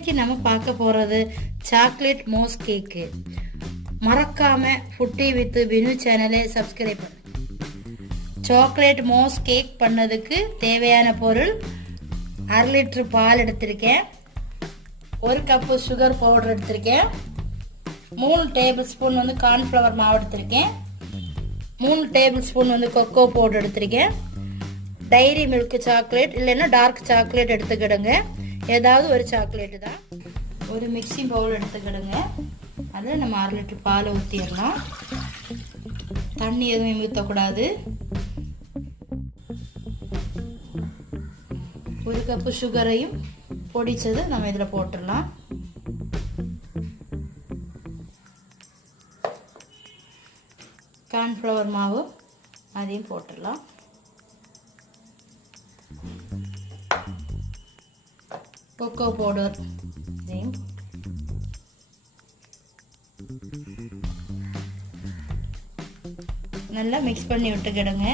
இன்னைக்கு நம்ம பார்க்க போகிறது சாக்லேட் மோஸ் கேக்கு. மறக்காம ஃபுட்டி வித் பினு சேனலை சப்ஸ்கிரைப் பண்ணு. சாக்லேட் மோஸ் கேக் பண்ணதுக்கு தேவையான பொருள் 1/2 லிட்டர் பால் எடுத்திருக்கேன், 1 கப்பு சுகர் பவுடர் எடுத்திருக்கேன், 3 டேபிள் ஸ்பூன் வந்து கார்ன்ஃப்ளவர் மாவு எடுத்திருக்கேன், 3 டேபிள் ஸ்பூன் வந்து கொக்கோ பவுடர் எடுத்திருக்கேன், டைரி மில்க் சாக்லேட் இல்லைன்னா டார்க் சாக்லேட் எடுத்துக்கிடுங்க, ஏதாவது ஒரு சாக்லேட்டு தான். ஒரு மிக்சிங் பவுல் எடுத்துக்கிடுங்க, அதில் நம்ம 1/2 லிட்டர் பாலை ஊற்றிடலாம். தண்ணி எதுவும் ஊற்றக்கூடாது. 1 கப்பு சுகரையும் பொடிச்சது நம்ம இதில் போட்டுடலாம். கார்ன்ஃப்ளவர் மாவு அதையும் போட்டுடலாம். கொக்கோ பவுடர் இதையும் நல்லா மிக்ஸ் பண்ணி விட்டுக்கிடுங்க.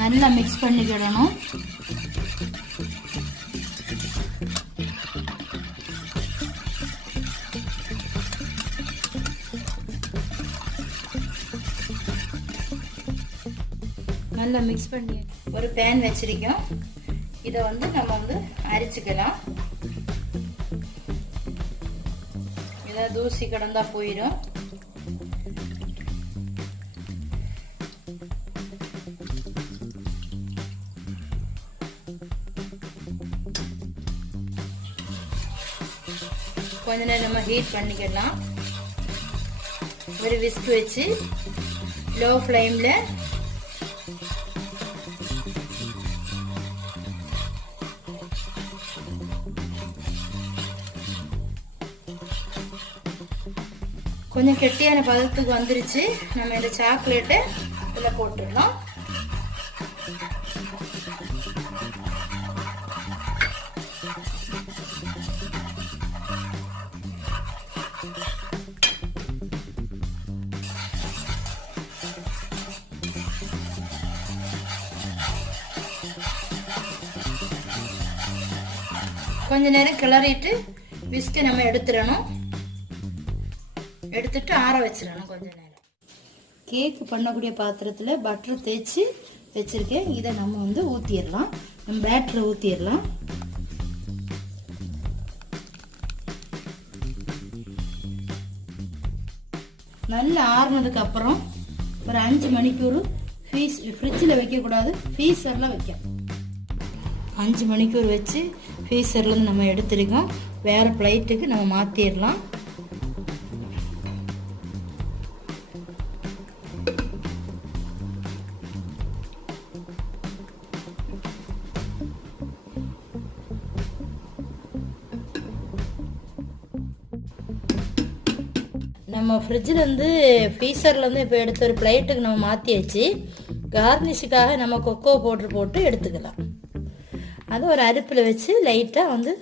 நல்லா மிக்ஸ் பண்ணிக்கிடணும். நல்லா மிக்ஸ் பண்ணி ஒரு பேன் வச்சிருக்கோம். இதை வந்து நம்ம வந்து அரிச்சுக்கலாம். இதை தூசி கிடந்தா போயிடும். கொஞ்ச நேரம் நம்ம ஹீட் பண்ணிக்கலாம். ஒரு விஸ்க் வச்சு லோ ஃப்ளேம்ல கொஞ்சம் கெட்டியான பதத்துக்கு வந்துருச்சு. நம்ம இந்த சாக்லேட்டை இதில் போட்டுடலாம். கொஞ்ச நேரம் கிளறிட்டு விஸ்கை நம்ம எடுத்துடணும். எடுத்துட்டு ஆற வச்சிடணும் கொஞ்ச நேரம். கேக்கு பண்ணக்கூடிய பாத்திரத்தில் பட்டர் தேய்ச்சி வச்சிருக்கேன். இதை நம்ம வந்து ஊற்றிடலாம். நம்ம பேட்டரை ஊற்றிடலாம். நல்லா ஆறுனதுக்கு அப்புறம் ஒரு 5 மணிக்கூர் ஃப்ரிட்ஜில் வைக்கக்கூடாது, ஃப்ரீசரில் வைக்கணும். 5 மணிக்கூர் வச்சு ஃப்ரீசர்லேருந்து நம்ம எடுத்துருக்கோம். வேறு பிளேட்டுக்கு நம்ம மாற்றிடலாம். நம்ம ஃப்ரிட்ஜிலேருந்து ஃப்ரீசர்லேருந்து இப்போ எடுத்த ஒரு பிளேட்டுக்கு நம்ம மாற்றியாச்சு. கார்னிஷுக்காக நம்ம கொக்கோ பவுடர் போட்டு எடுத்துக்கலாம். அது ஒரு அடுப்பில் வச்சு லைட்டாக வந்து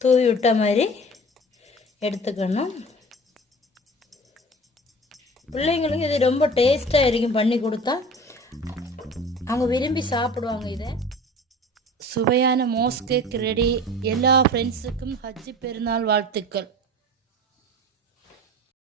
தூவி விட்ட மாதிரி எடுத்துக்கணும். பிள்ளைங்களுக்கு இது ரொம்ப டேஸ்ட்டாக இருக்கும். பண்ணி கொடுத்தா அவங்க விரும்பி சாப்பிடுவாங்க. இதை சுவையான மோஸ் கேக் ரெடி. எல்லா ஃப்ரெண்ட்ஸுக்கும் ஹஜ்ஜி பெருநாள் வாழ்த்துக்கள்.